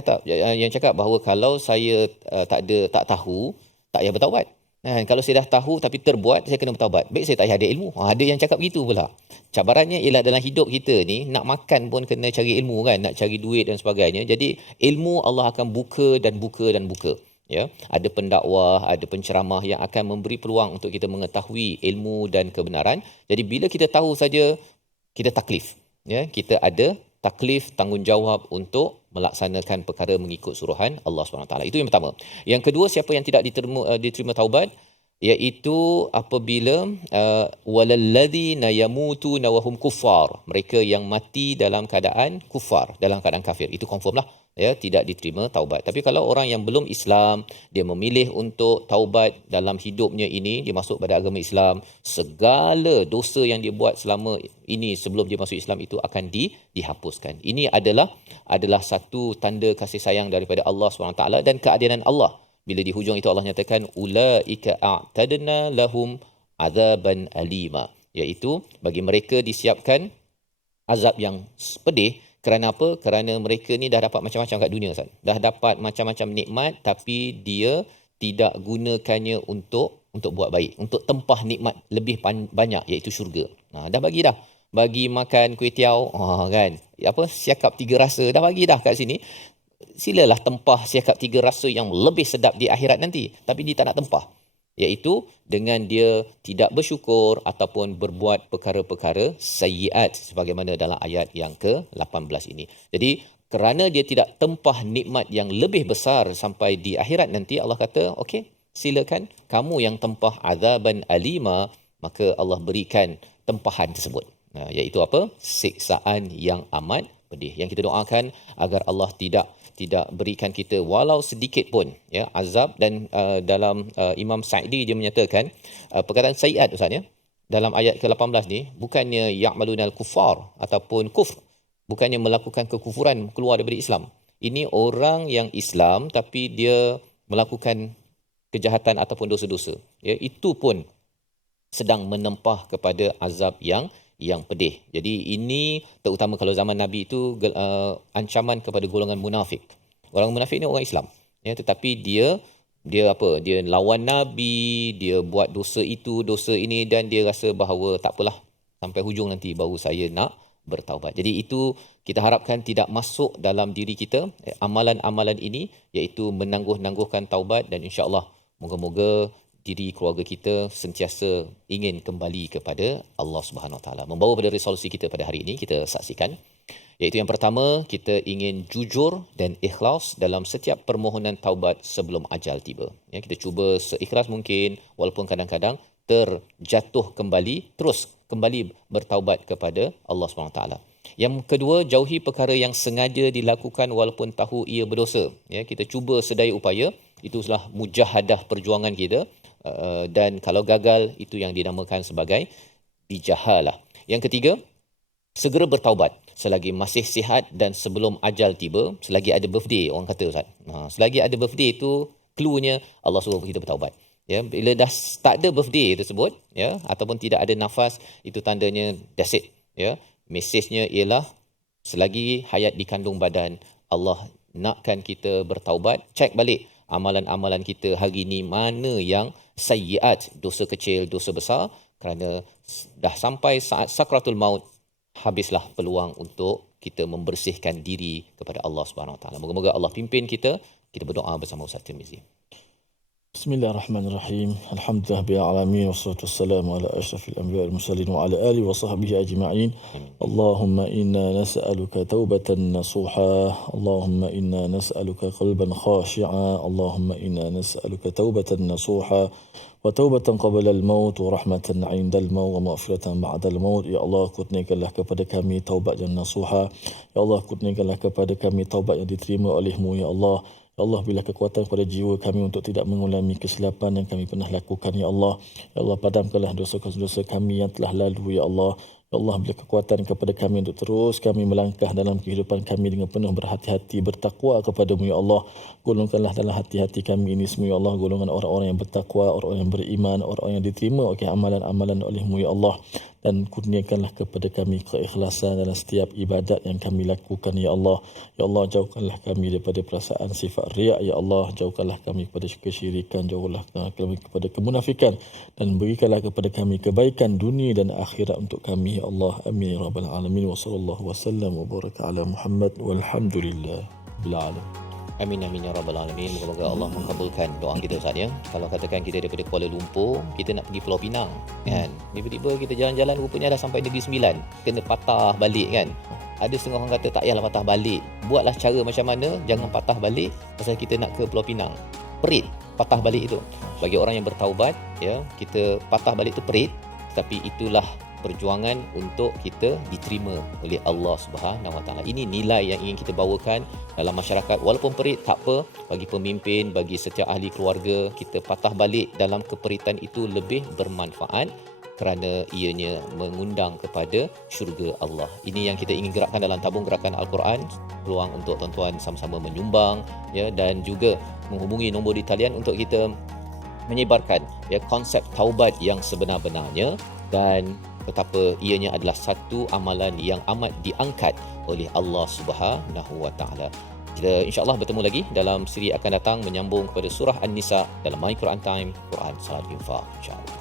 cakap bahawa kalau saya tak tahu, tak payah bertaubat. Kalau saya dah tahu tapi terbuat, saya kena bertaubat. Baik saya tak payah ada ilmu. Ada yang cakap begitu pula. Cabarannya ialah dalam hidup kita ni, nak makan pun kena cari ilmu, kan? Nak cari duit dan sebagainya. Jadi ilmu Allah akan buka. Ya, ada pendakwah, ada penceramah yang akan memberi peluang untuk kita mengetahui ilmu dan kebenaran. Jadi bila kita tahu saja, kita taklif, ya, kita ada taklif, tanggungjawab untuk melaksanakan perkara mengikut suruhan Allah SWT. Itu yang pertama. Yang kedua, siapa yang tidak diterima taubat, iaitu apabila walalladzina yamutuna wa hum kuffar, mereka yang mati dalam keadaan kufar, dalam keadaan kafir. Itu confirmlah, ya, tidak diterima taubat. Tapi kalau orang yang belum Islam, dia memilih untuk taubat dalam hidupnya ini, dia masuk pada agama Islam, segala dosa yang dia buat selama ini sebelum dia masuk Islam itu akan dihapuskan. Ini adalah satu tanda kasih sayang daripada Allah SWT dan keadilan Allah. Bila di hujung itu Allah nyatakan ulaika a'tadna lahum azaban alima, iaitu bagi mereka disiapkan azab yang pedih. Kerana apa? Kerana mereka ni dah dapat macam-macam kat dunia, Ustaz. Dah dapat macam-macam nikmat tapi dia tidak gunakannya untuk buat baik, untuk tempah nikmat lebih banyak, iaitu syurga. Dah bagi makan kuih tiaw, kan? Apa, siakap 3 rasa dah bagi dah kat sini. Silalah tempah siakap 3 rasa yang lebih sedap di akhirat nanti, tapi dia tak nak tempah, iaitu dengan dia tidak bersyukur ataupun berbuat perkara-perkara sayyiat sebagaimana dalam ayat yang ke-18 ini. Jadi kerana dia tidak tempah nikmat yang lebih besar sampai di akhirat nanti, Allah kata okey, silakan kamu yang tempah azaban alima, maka Allah berikan tempahan tersebut, iaitu apa? Siksaan yang amat pedih. Yang kita doakan agar Allah tidak tidak berikan kita walau sedikit pun ya azab. Dan dalam Imam Sa'di dia menyatakan perkataan sayiat Ustaz ya, dalam ayat ke-18 ni bukannya ya'malunal kufar ataupun kufr, bukannya melakukan kekufuran keluar daripada Islam. Ini orang yang Islam tapi dia melakukan kejahatan ataupun dosa-dosa. Ya, itu pun sedang menempah kepada azab yang pedih. Jadi ini terutama kalau zaman Nabi itu ancaman kepada golongan munafik. Orang munafik ni orang Islam. Ya, tetapi dia lawan Nabi, dia buat dosa itu, dosa ini dan dia rasa bahawa tak apalah sampai hujung nanti baru saya nak bertaubat. Jadi itu kita harapkan tidak masuk dalam diri kita amalan-amalan ini, iaitu menangguh-nangguhkan taubat, dan insya-Allah moga-moga diri keluarga kita sentiasa ingin kembali kepada Allah Subhanahu Wa Taala. Membawa pada resolusi kita pada hari ini kita saksikan, iaitu yang pertama, kita ingin jujur dan ikhlas dalam setiap permohonan taubat sebelum ajal tiba. Ya, kita cuba seikhlas mungkin walaupun kadang-kadang terjatuh kembali, terus kembali bertaubat kepada Allah Subhanahu Wa Taala. Yang kedua, jauhi perkara yang sengaja dilakukan walaupun tahu ia berdosa. Ya, kita cuba sedaya upaya, itulah mujahadah perjuangan kita. Dan kalau gagal, itu yang dinamakan sebagai dijahalah. Yang ketiga, segera bertaubat selagi masih sihat dan sebelum ajal tiba, selagi ada birthday, orang kata Ustaz. Selagi ada birthday itu cluenya Allah suruh kita bertaubat. Ya, bila dah tak ada birthday tersebut, ya, ataupun tidak ada nafas, itu tandanya that's it. Ya, mesejnya ialah selagi hayat di kandung badan, Allah nakkan kita bertaubat. Cek balik amalan-amalan kita hari ini, mana yang sayyiat, dosa kecil, dosa besar, kerana dah sampai saat sakratul maut, habislah peluang untuk kita membersihkan diri kepada Allah Subhanahu Wa Taala. Moga-moga Allah pimpin kita. Kita berdoa bersama Ustaz Tirmizi. Bismillahirrahmanirrahim. Alhamdulillah rabbil alamin, wassalatu wassalamu ala asyrafil anbiya'i wal mursalin wa ala alihi wa sahbihi ajma'in. Allahumma inna nas'aluka taubatan nasuha. Allahumma inna nas'aluka qalban khashi'a. Allahumma inna nas'aluka taubatan nasuha wa taubatan qabla al-maut wa rahmatan 'inda al-maut wa maghfiratan ba'da al-maut. Ya Allah, kurniakanlah kepada kami taubat yang nasuha. Ya Allah, kurniakanlah kepada kami taubat yang diterima oleh-Mu ya Allah. Ya Allah, bila kekuatan kepada jiwa kami untuk tidak mengulangi kesilapan yang kami pernah lakukan, ya Allah. Ya Allah, padamkanlah dosa-dosa kami yang telah lalu, ya Allah. Ya Allah, bila kekuatan kepada kami untuk terus kami melangkah dalam kehidupan kami dengan penuh berhati-hati, bertakwa kepada-Mu, ya Allah. Golongkanlah dalam hati-hati kami ini semua, ya Allah, golongan orang-orang yang bertakwa, orang-orang yang beriman, orang-orang yang diterima amalan-amalan oleh-Mu, ya Allah. Dan kurniakanlah kepada kami keikhlasan dalam setiap ibadat yang kami lakukan, ya Allah. Ya Allah, jauhkanlah kami daripada perasaan sifat riak, ya Allah. Jauhkanlah kami kepada kesyirikan, jauhkanlah kami kepada kemunafikan, dan berikanlah kepada kami kebaikan dunia dan akhirat untuk kami, ya Allah. Amin ya rabbal alamin. Wa sallallahu wasallam wa baraka ala Muhammad walhamdulillah bil alamin. Amin amin ya rabbal alamin. Moga-moga Allah mengabulkan doa kita Ustaz ya. Kalau katakan kita daripada Kuala Lumpur, kita nak pergi Pulau Pinang kan. Tiba-tiba kita jalan-jalan rupanya dah sampai Negeri Sembilan, kena patah balik kan. Ada setengah orang kata tak payahlah patah balik. Buatlah cara macam mana, jangan patah balik pasal kita nak ke Pulau Pinang. Perit patah balik itu. Bagi orang yang bertaubat ya, kita patah balik itu perit, tapi itulah perjuangan untuk kita diterima oleh Allah Subhanahu Wa Taala. Ini nilai yang ingin kita bawakan dalam masyarakat. Walaupun perit tak apa, bagi pemimpin, bagi setiap ahli keluarga, kita patah balik dalam keperitan itu lebih bermanfaat kerana ianya mengundang kepada syurga Allah. Ini yang kita ingin gerakkan dalam tabung gerakan Al-Quran. Peluang untuk tuan-tuan sama-sama menyumbang ya, dan juga menghubungi nombor di talian untuk kita menyebarkan ya konsep taubat yang sebenar-benarnya, dan betapa ianya adalah satu amalan yang amat diangkat oleh Allah Subhanahu Wa Taala. Kita insya-Allah bertemu lagi dalam siri akan datang menyambung kepada surah An-Nisa dalam My Quran Time, Quran Salat Infaq insya-Allah.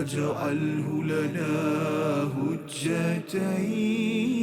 واجعله لنا هجتين